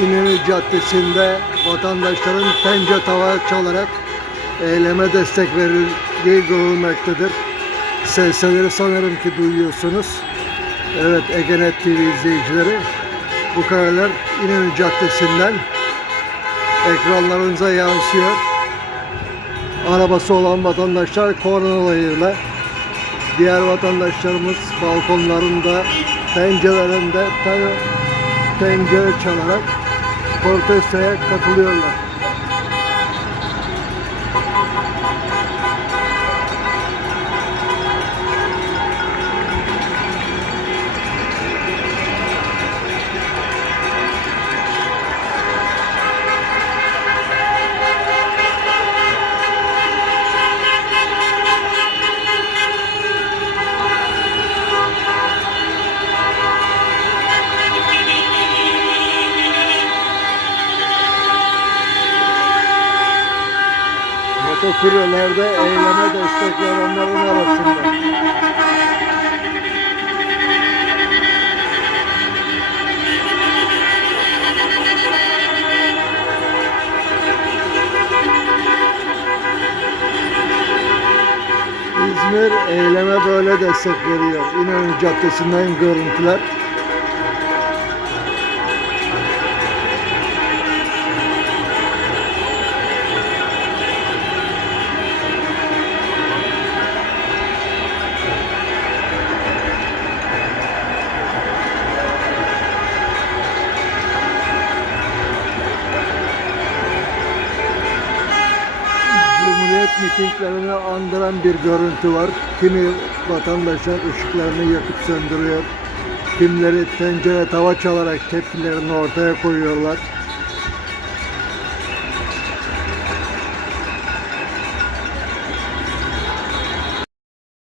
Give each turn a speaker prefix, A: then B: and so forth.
A: İnönü Caddesi'nde vatandaşların pence tava çalarak eyleme destek verildiği görülmektedir. Sesleri sanırım ki duyuyorsunuz. Evet Egenet TV izleyicileri bu kareler İnönü Caddesi'nden ekranlarınıza yansıyor. Arabası olan vatandaşlar koronalarıyla diğer vatandaşlarımız balkonlarında, pencerelerinde pencere çalarak protestoya katılıyorlar. Motokuryelerde eyleme destek verenlerin arasında. İzmir eyleme böyle destek veriyor. İnönü Caddesi'nden görüntüler. Mitinglerini andıran bir görüntü var. Kimi vatandaşlar ışıklarını yakıp söndürüyor. Kimleri tencere tava çalarak tepkilerini ortaya koyuyorlar.